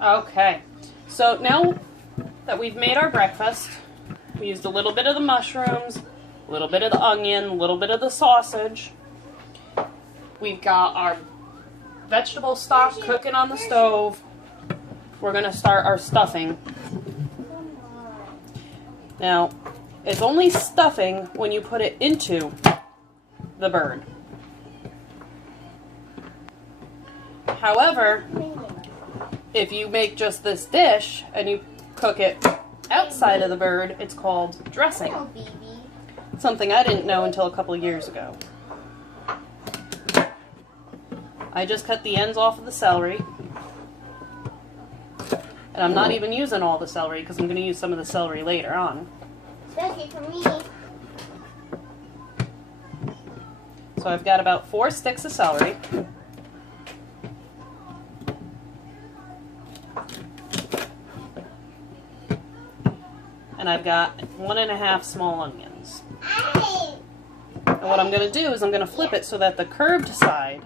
Okay, so now that we've made our breakfast, we used a little bit of the mushrooms, a little bit of the onion, a little bit of the sausage. We've got our vegetable stock cooking on the stove. We're going to start our stuffing. Now, it's only stuffing when you put it into the bird. However, if you make just this dish and you cook it outside of the bird, it's called dressing. Something I didn't know until a couple of years ago. I just cut the ends off of the celery. And I'm not even using all the celery because I'm going to use some of the celery later on. Especially for me. So I've got about 4 sticks of celery. And I've got 1½ small onions. And what I'm going to do is I'm going to flip it so that the curved side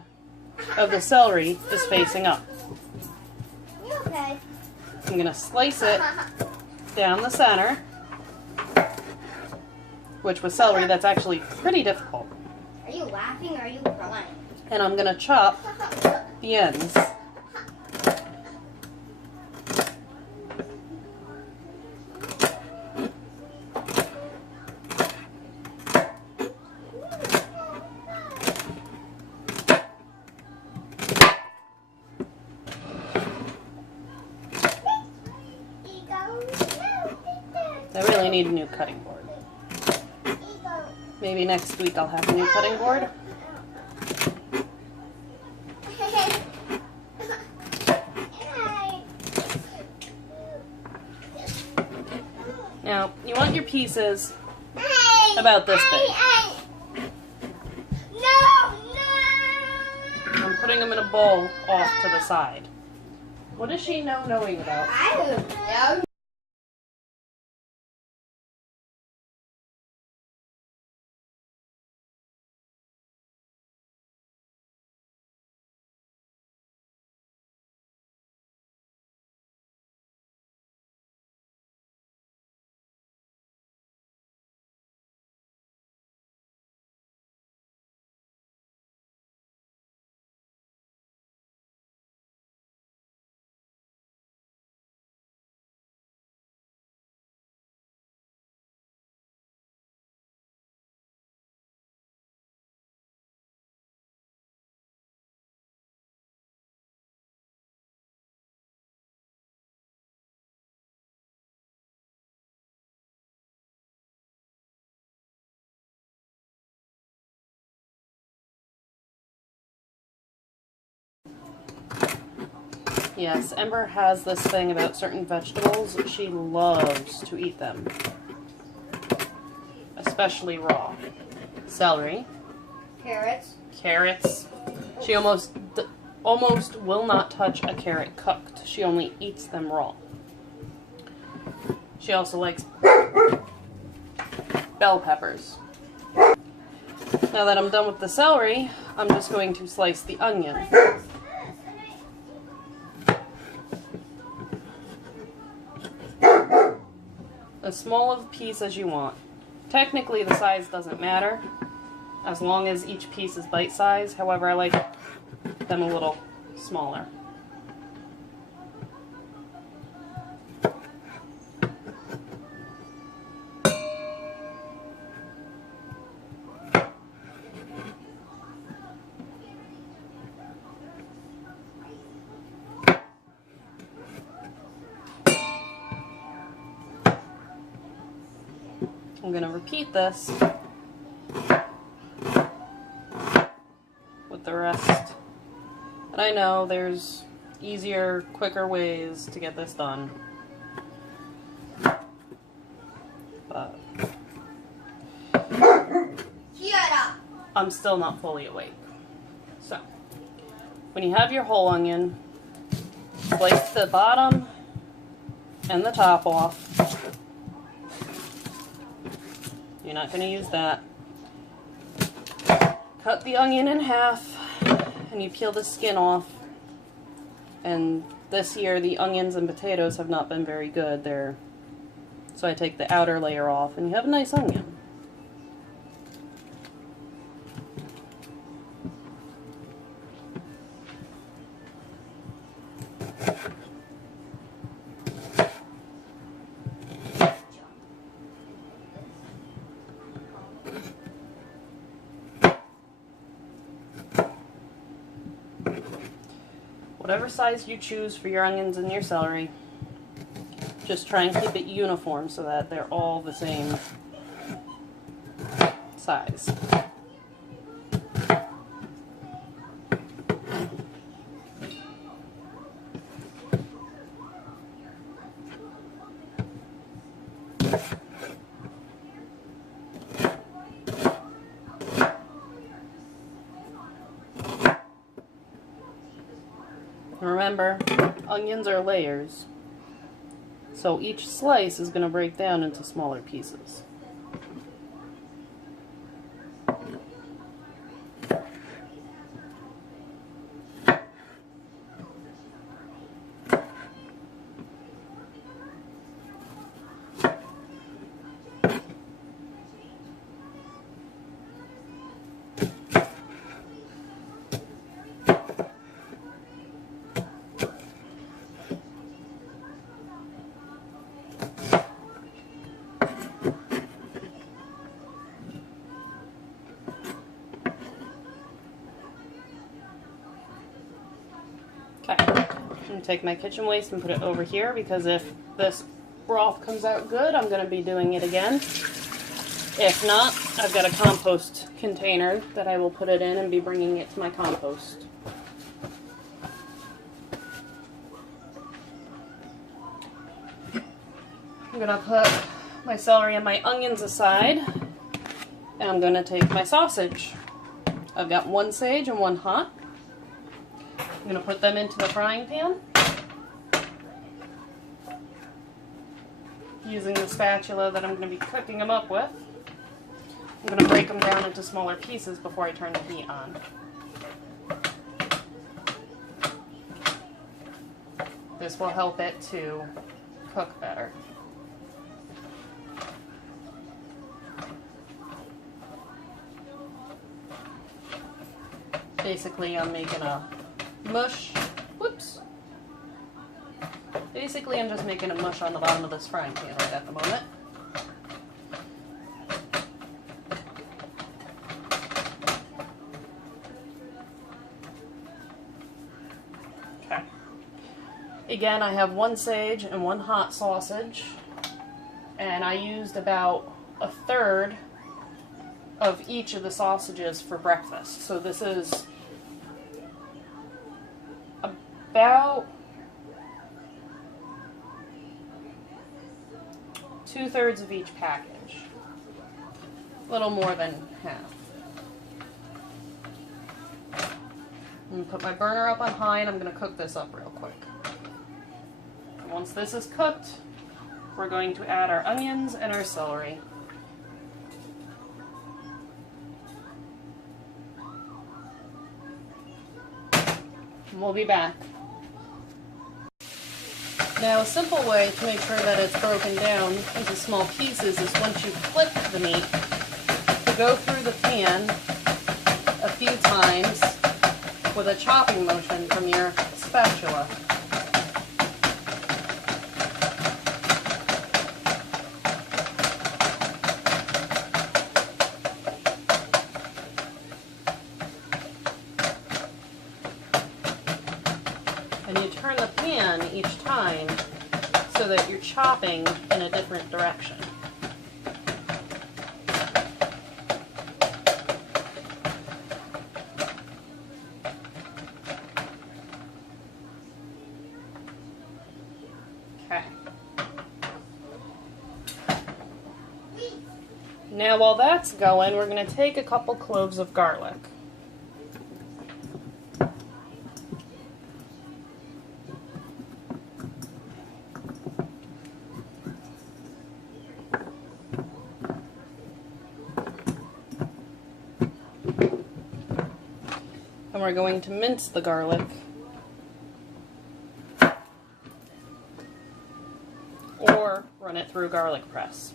of the celery is facing up. Okay. I'm going to slice it down the center, which with celery that's actually pretty difficult. Are you laughing or are you crying? And I'm going to chop the ends. I really need a new cutting board. Maybe next week I'll have a new cutting board. Now, you want your pieces about this big. I'm putting them in a bowl off to the side. What is she knowing about? I don't know. Yes, Ember has this thing about certain vegetables. She loves to eat them. Especially raw. Celery. Carrots. Carrots. She almost will not touch a carrot cooked. She only eats them raw. She also likes bell peppers. Now that I'm done with the celery, I'm just going to slice the onion. As small of a piece as you want. Technically the size doesn't matter, as long as each piece is bite size. However, I like them a little smaller. I'm going to repeat this with the rest. And I know there's easier, quicker ways to get this done. But I'm still not fully awake. So, when you have your whole onion, slice the bottom and the top off. You're not going to use that. Cut the onion in half and you peel the skin off. And this year the onions and potatoes have not been very good. So I take the outer layer off and you have a nice onion. Whatever size you choose for your onions and your celery, just try and keep it uniform so that they're all the same size. Remember, onions are layers, so each slice is going to break down into smaller pieces. I'm going to take my kitchen waste and put it over here because if this broth comes out good, I'm going to be doing it again. If not, I've got a compost container that I will put it in and be bringing it to my compost. I'm going to put my celery and my onions aside, and I'm going to take my sausage. I've got one sage and one hot. I'm going to put them into the frying pan using the spatula that I'm going to be cooking them up with. I'm going to break them down into smaller pieces before I turn the heat on. This will help it to cook better. Basically, I'm making a mush. Whoops. Basically, I'm just making a mush on the bottom of this frying pan right at the moment. Okay. Again, I have one sage and one hot sausage, and I used about a third of each of the sausages for breakfast. So this is about 2/3 of each package. A little more than half. I'm going to put my burner up on high and I'm going to cook this up real quick. And once this is cooked, we're going to add our onions and our celery. And we'll be back. Now, a simple way to make sure that it's broken down into small pieces is once you flip the meat, to go through the pan a few times with a chopping motion from your spatula. And you turn the pan each time so that you're chopping in a different direction. Okay. Now while that's going, we're going to take a couple cloves of garlic. And we're going to mince the garlic or run it through a garlic press.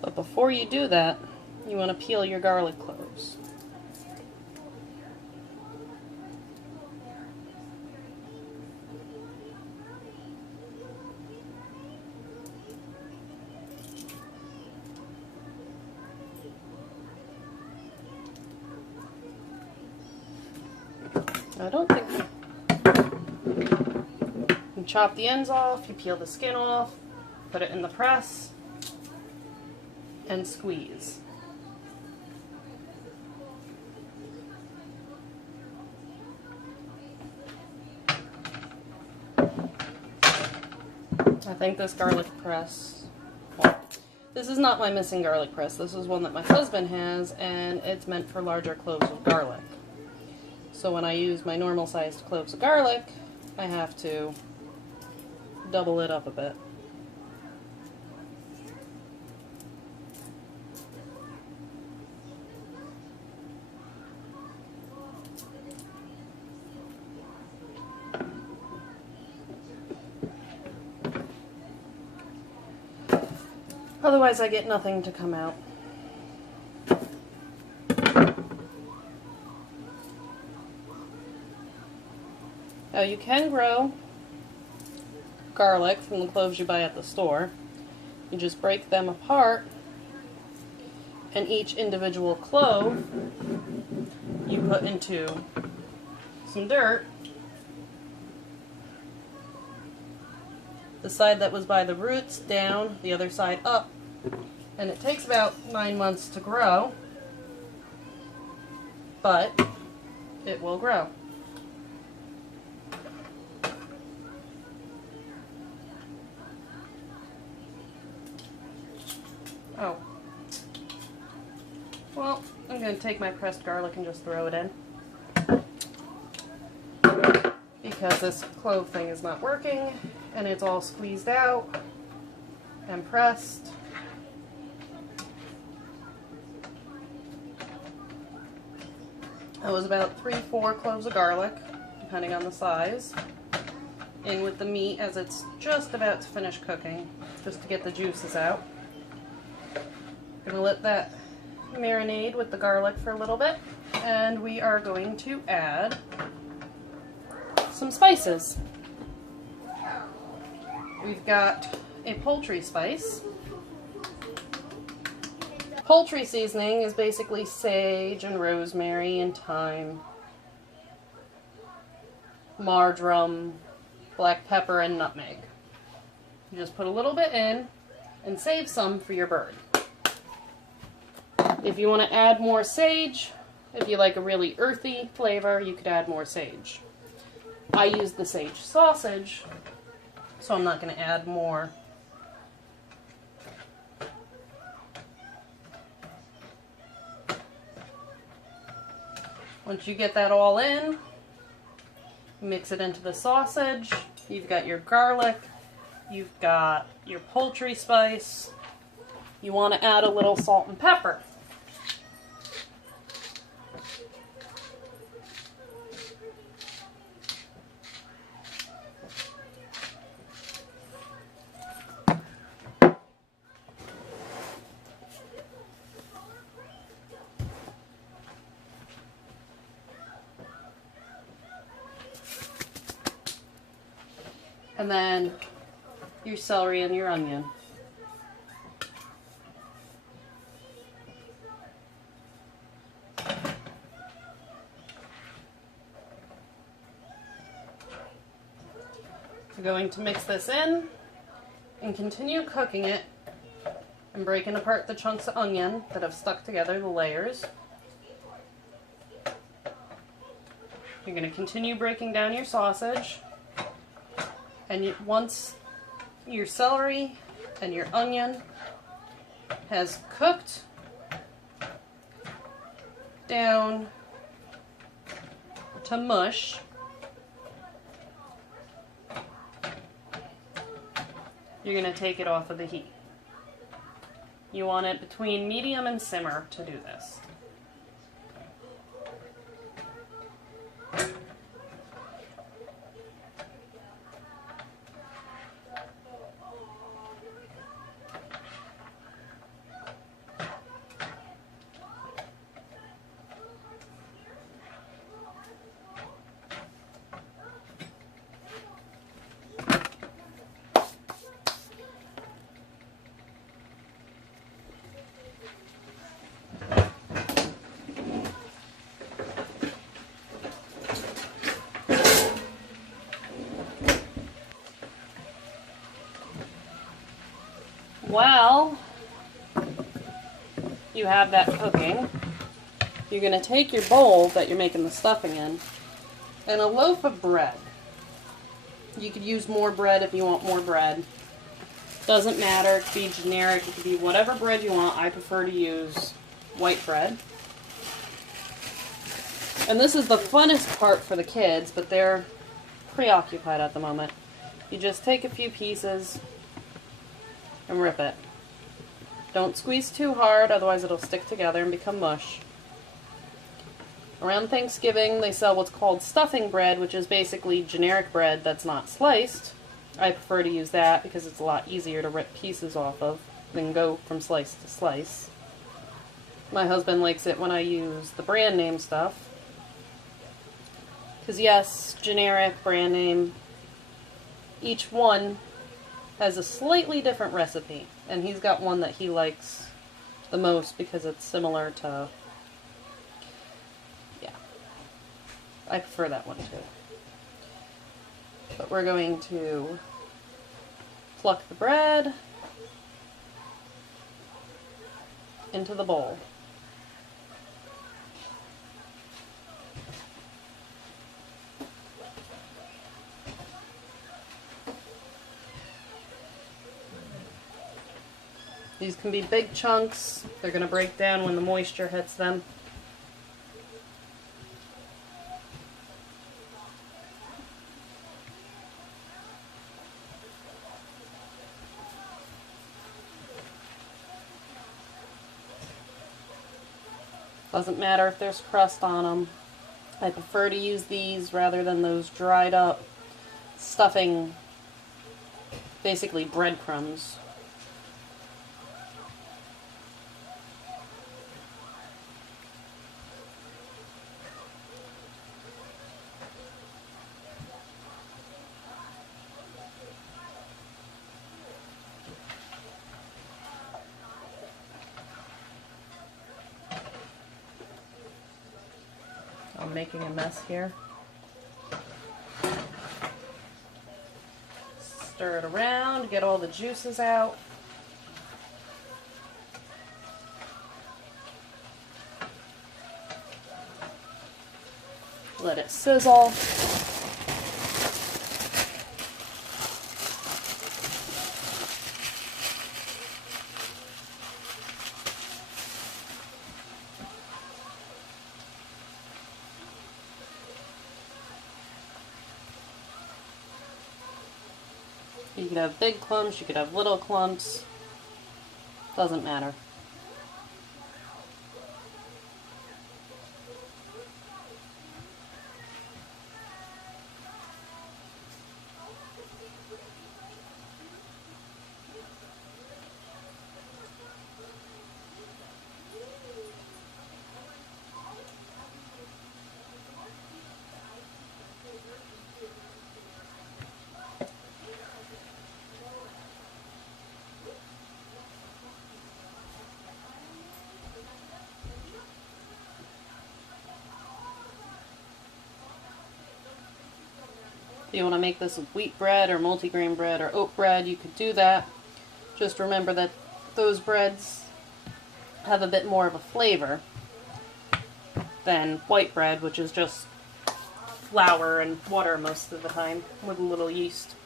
But before you do that, you want to peel your garlic cloves. I don't think you chop the ends off, you peel the skin off, put it in the press, and squeeze. I think this garlic press, well, this is not my missing garlic press. This is one that my husband has, and it's meant for larger cloves of garlic. So when I use my normal sized cloves of garlic, I have to double it up a bit. Otherwise I get nothing to come out. Now you can grow garlic from the cloves you buy at the store. You just break them apart, and each individual clove you put into some dirt. The side that was by the roots down, the other side up. And it takes about 9 months to grow, but it will grow. Oh. Well, I'm going to take my pressed garlic and just throw it in, because this clove thing is not working and it's all squeezed out and pressed. That was about 3-4 cloves of garlic, depending on the size, in with the meat as it's just about to finish cooking, just to get the juices out. Gonna let that marinade with the garlic for a little bit, and we are going to add some spices. We've got a poultry spice. Poultry seasoning is basically sage and rosemary and thyme, marjoram, black pepper, and nutmeg. You just put a little bit in and save some for your bird. If you want to add more sage, if you like a really earthy flavor, you could add more sage. I use the sage sausage, so I'm not going to add more. Once you get that all in, mix it into the sausage. You've got your garlic, you've got your poultry spice. You want to add a little salt and pepper. And then your celery and your onion. We're going to mix this in and continue cooking it and breaking apart the chunks of onion that have stuck together, the layers. You're going to continue breaking down your sausage. And once your celery and your onion has cooked down to mush, you're going to take it off of the heat. You want it between medium and simmer to do this. While you have that cooking, you're going to take your bowl that you're making the stuffing in and a loaf of bread. You could use more bread if you want more bread. Doesn't matter, it could be generic, it could be whatever bread you want. I prefer to use white bread. And this is the funnest part for the kids, but they're preoccupied at the moment. You just take a few pieces and rip it. Don't squeeze too hard, otherwise it'll stick together and become mush. Around Thanksgiving, they sell what's called stuffing bread, which is basically generic bread that's not sliced. I prefer to use that because it's a lot easier to rip pieces off of than go from slice to slice. My husband likes it when I use the brand name stuff. Because yes, generic, brand name, each one has a slightly different recipe, and he's got one that he likes the most because it's similar to, yeah, I prefer that one too. But we're going to pluck the bread into the bowl. These can be big chunks. They're going to break down when the moisture hits them. Doesn't matter if there's crust on them. I prefer to use these rather than those dried up stuffing, basically breadcrumbs. I'm making a mess here. Stir it around, get all the juices out. Let it sizzle. You could have big clumps, you could have little clumps. Doesn't matter. If you want to make this with wheat bread or multigrain bread or oat bread, you could do that. Just remember that those breads have a bit more of a flavor than white bread, which is just flour and water most of the time with a little yeast.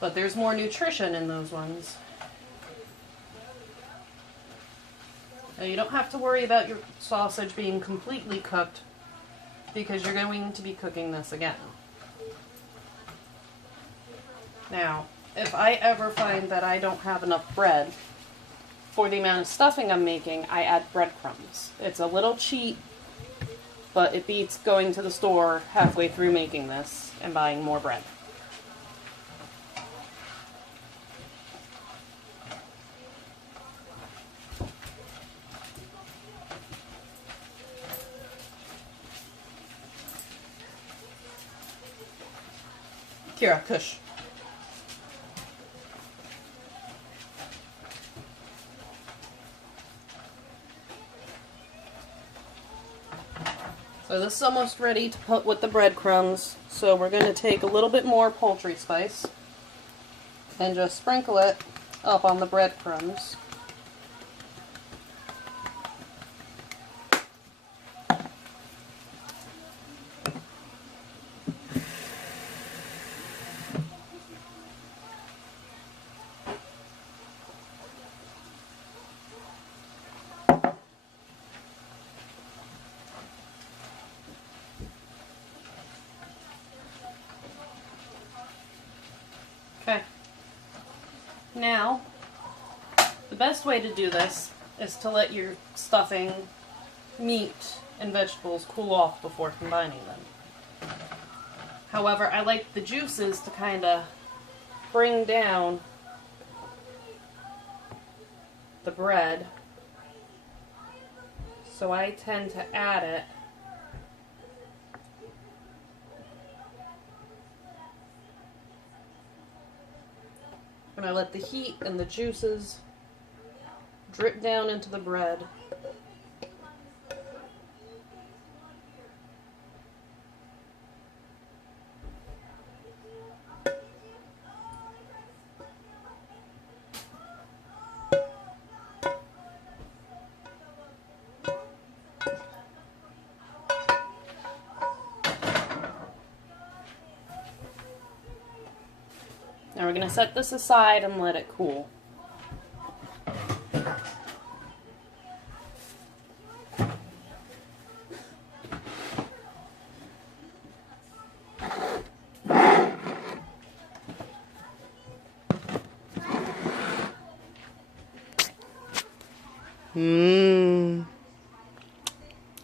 But there's more nutrition in those ones. Now you don't have to worry about your sausage being completely cooked because you're going to be cooking this again. Now, if I ever find that I don't have enough bread for the amount of stuffing I'm making, I add breadcrumbs. It's a little cheat, but it beats going to the store halfway through making this and buying more bread. Kira, kush. So this is almost ready to put with the breadcrumbs. So we're going to take a little bit more poultry spice and just sprinkle it up on the breadcrumbs. Okay. Now, the best way to do this is to let your stuffing, meat, and vegetables cool off before combining them. However, I like the juices to kind of bring down the bread, so I tend to add it and I let the heat and the juices drip down into the bread. Now we're going to set this aside and let it cool.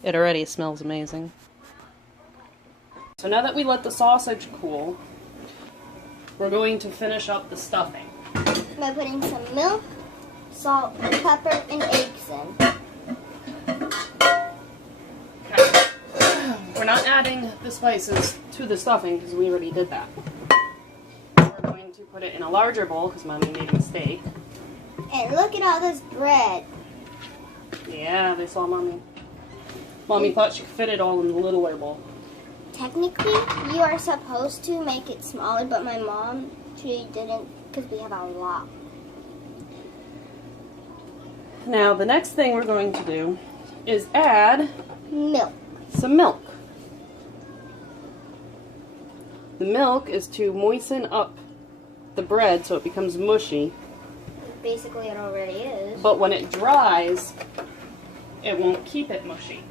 It already smells amazing. So now that we let the sausage cool, we're going to finish up the stuffing. By putting some milk, salt, pepper, and eggs in. Okay. We're not adding the spices to the stuffing because we already did that. We're going to put it in a larger bowl because Mommy made a mistake. And look at all this bread. Yeah, they saw Mommy. Mommy thought she could fit it all in the littler bowl. Technically, you are supposed to make it smaller, but my mom, she didn't because we have a lot. Now, the next thing we're going to do is add Milk. some milk. The milk is to moisten up the bread so it becomes mushy, Basically, it already is. but when it dries, it won't keep it mushy.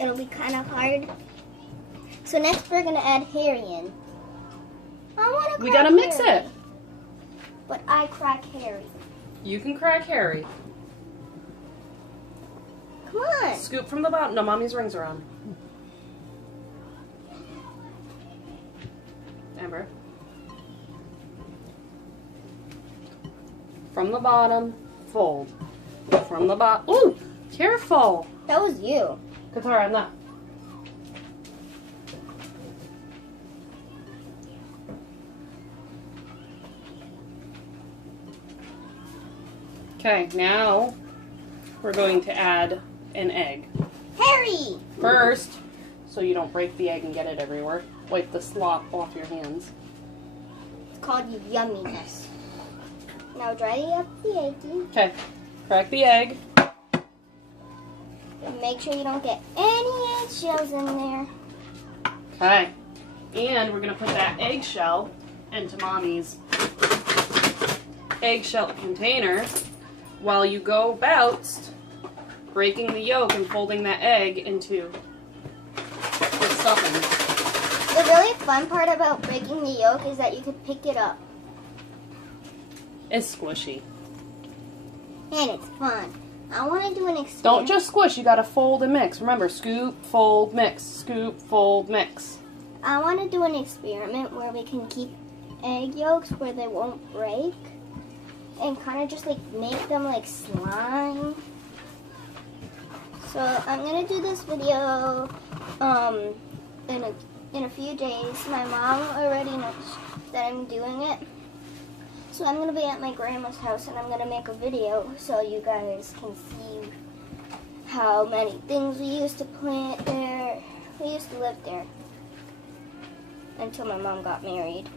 It'll be kind of hard. So next we're gonna add Harry in. I want to. We gotta mix it. But I crack Harry. You can crack Harry. Come on. Scoop from the bottom. No, Mommy's rings are on. Amber. From the bottom, fold. From the bottom. Ooh, careful. That was you. Katara, no. Okay, now we're going to add an egg. Harry. First, so you don't break the egg and get it everywhere, wipe the slop off your hands. It's called yumminess. Now dry up the egg. Okay, crack the egg. Make sure you don't get any eggshells in there. Okay, and we're going to put that eggshell into Mommy's eggshell container while you go about breaking the yolk and folding that egg into the stuffing. The really fun part about breaking the yolk is that you could pick it up. It's squishy. And it's fun. I want to do an experiment. Don't just squish, you gotta fold and mix. Remember, scoop, fold, mix. Scoop, fold, mix. I want to do an experiment where we can keep egg yolks where they won't break. And kind of just like make them like slime. So I'm going to do this video in a few days. My mom already knows that I'm doing it. So I'm going to be at my grandma's house and I'm going to make a video so you guys can see how many things we used to plant there. We used to live there until my mom got married.